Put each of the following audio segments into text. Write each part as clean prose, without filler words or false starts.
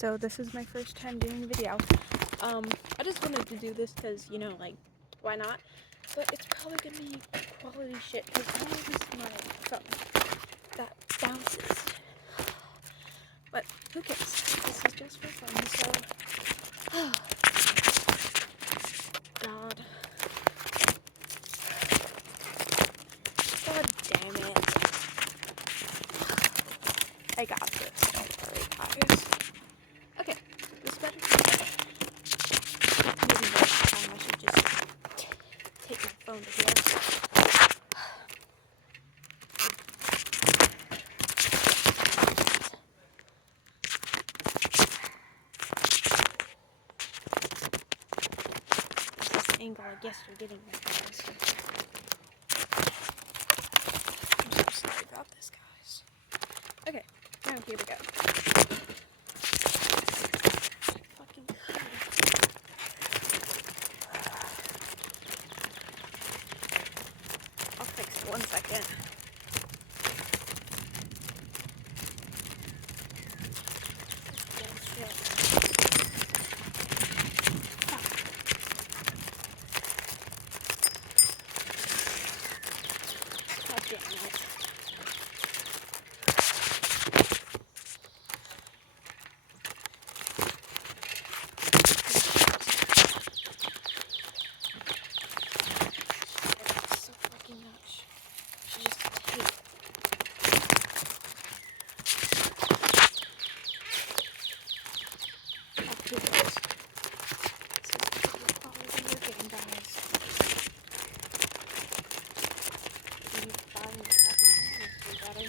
so this is my first time doing a video. I just wanted to do this because, you know, like, why not? But it's probably gonna be quality shit because I know this is my phone that bounces. But who cares? This is just for fun, so... God. God damn it. I got this. Don't worry, guys. Okay, this better be. Maybe next time I should just take my phone to here. This is the angle I guess you're getting there, guys. I'm so sorry about this, guys. Okay, now here we go. Fucking I'll fix it 1 second. God damn it. So fucking much. Should just tape. I'll do this. This is the quality of your game, guys. You find yourself in everybody.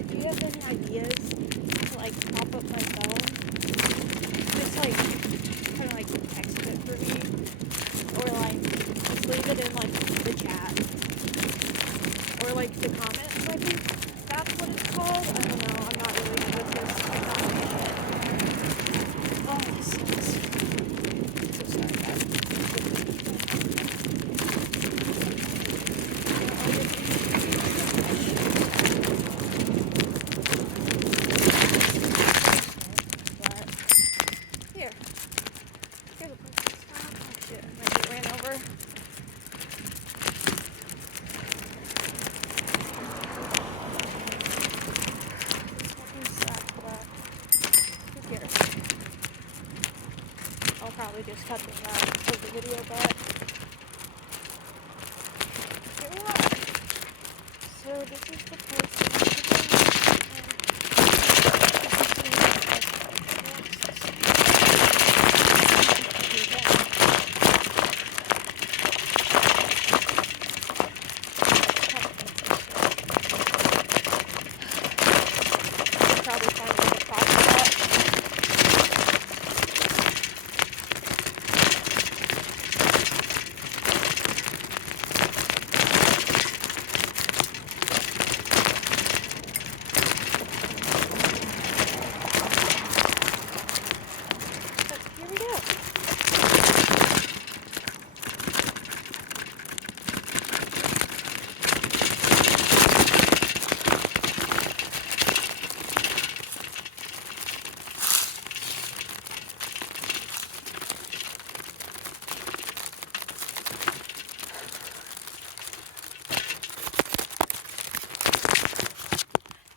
If you have any ideas to like pop up my phone, just like kind of like text it for me, or like just leave it in like the chat, or like the comments. I think that's what it's called. I don't know. I'm not really good with this technology shit. Oh, this sucks. I'm so sorry, guys. Here. Here's a place. Oh shit, I might get ran over. Fucking suck, but who cares? I'll probably just cut this out of the video, but here we are. So this is the place probably find a good spot for that. But here we go.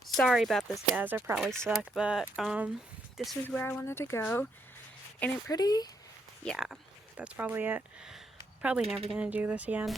Sorry about this, guys. I probably suck, but this is where I wanted to go, and yeah, that's probably it. Probably never gonna do this again.